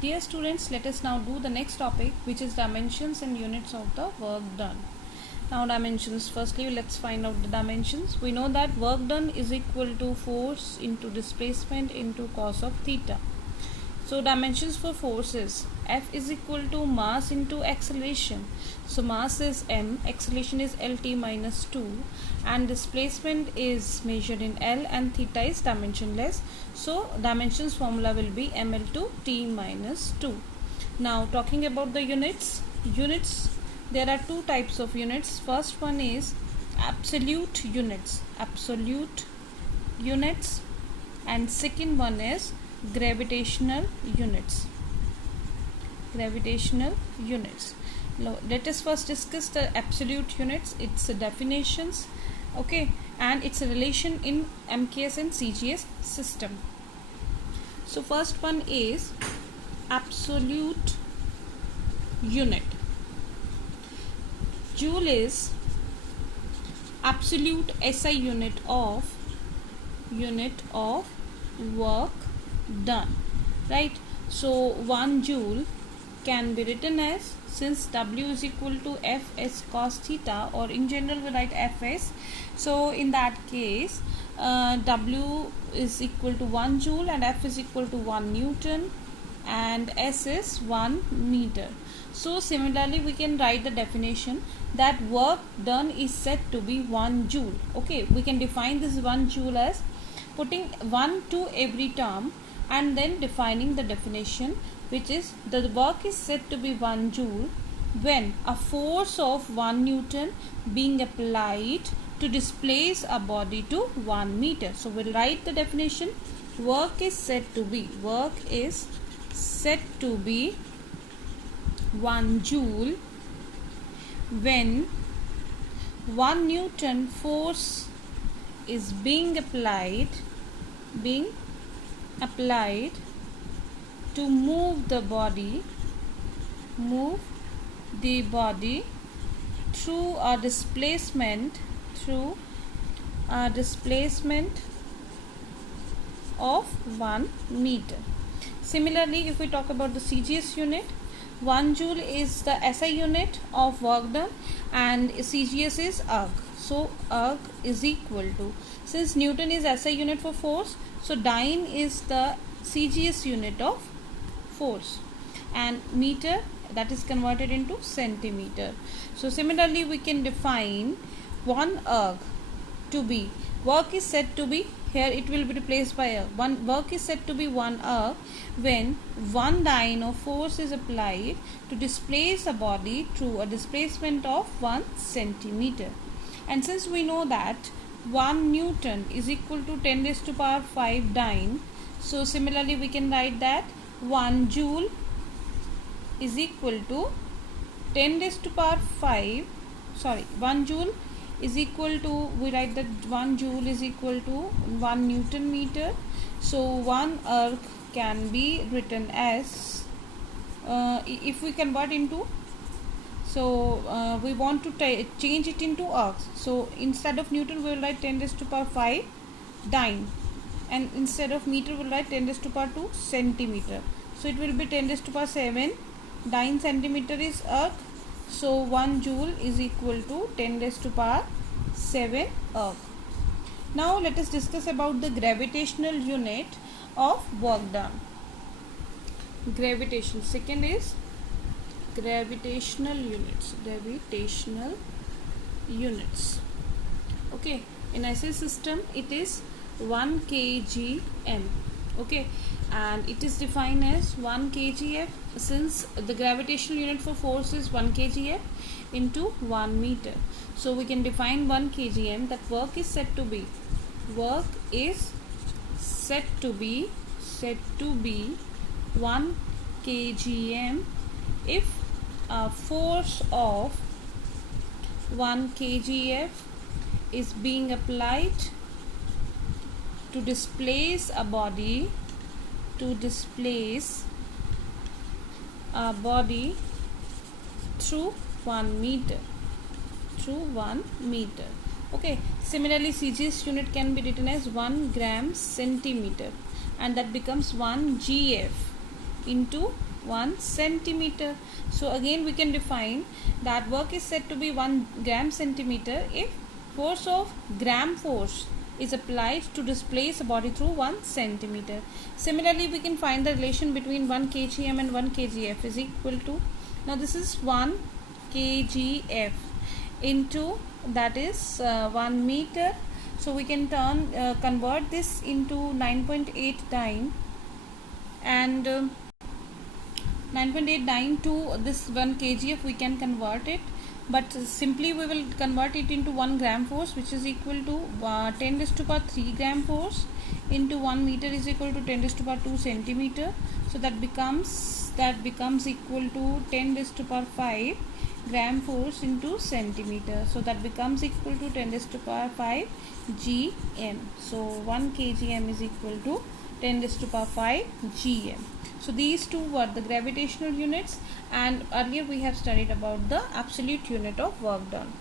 Dear students, let us now do the next topic, which is dimensions and units of the work done. Now dimensions, firstly let's find out the dimensions. We know that work done is equal to force into displacement into cos of theta. So dimensions for force is F is equal to mass into acceleration. So mass is m, acceleration is lt minus 2, and displacement is measured in L, and theta is dimensionless. So dimensions formula will be ml to t minus 2. Now talking about the units, there are two types of units. First one is absolute units, and second one is gravitational units. Now let us first discuss the absolute units, its definitions, okay, and its relation in MKS and CGS system. So first one is absolute unit. Joule is absolute SI unit of work done, right? So 1 joule can be written as, since W is equal to Fs cos theta, or in general we write Fs, so in that case W is equal to 1 joule and F is equal to 1 Newton and S is 1 meter. So similarly we can write the definition that work done is said to be 1 joule. Okay, we can define this 1 joule as putting 1 to every term and then defining the definition, which is the work is said to be 1 joule when a force of 1 Newton being applied to displace a body to 1 meter. So we'll write the definition. Work is said to be 1 joule when 1 Newton force is being applied to move the body through a displacement of 1 meter. Similarly, if we talk about the CGS unit, 1 joule is the SI unit of work done and CGS is erg. So erg is equal to, since Newton is SI unit for force, so dyne is the CGS unit of force, and meter, that is converted into centimeter. So similarly we can define 1 erg to be, work is said to be, here it will be replaced by erg. Work is said to be 1 erg when 1 dyne of force is applied to displace a body through a displacement of 1 centimeter. And since we know that 1 Newton is equal to 10 raised to power 5 dyne, so similarly we can write that 1 joule is equal to 10 raised to power 5, 1 joule is equal to, we write that 1 joule is equal to 1 Newton meter. So 1 erg can be written as, if we convert into, so we want to change it into ergs. So instead of Newton we will write 10 raised to power 5 dyne, and instead of meter we will write 10 raised to power 2 centimeter. So it will be 10 raised to power 7 dyne centimeter is erg. So 1 joule is equal to 10 raised to power 7 erg. Now let us discuss about the gravitational unit of work done. Gravitation, second is gravitational units. Okay, in SI system it is 1 kgm. Okay, and it is defined as 1 kgf, since the gravitational unit for force is 1 kgf into 1 meter. So we can define 1 kgm, that work is said to be 1 kgm if a force of 1 kgf is being applied to displace a body through 1 meter. Okay, similarly CGS unit can be written as 1 gram centimeter, and that becomes 1 GF into 1 centimeter. So again we can define that work is said to be 1 gram centimeter if force of gram force is applied to displace a body through 1 centimeter. Similarly, we can find the relation between 1 kgm and 1 kgf is equal to, now this is 1 kgf into, that is 1 meter. So we can convert this into 9.89 and 9.89 to this 1 kgf we can convert it, but simply we will convert it into 1 gram force, which is equal to 10 raised to power 3 gram force into 1 meter is equal to 10 raised to power 2 centimeter. So that becomes equal to 10 raised to power 5 gram force into centimeter. So that becomes equal to 10 raised to power 5 gm. So 1 kgm is equal to 10 raised to power 5 gm. So these two were the gravitational units, and earlier we have studied about the absolute unit of work done.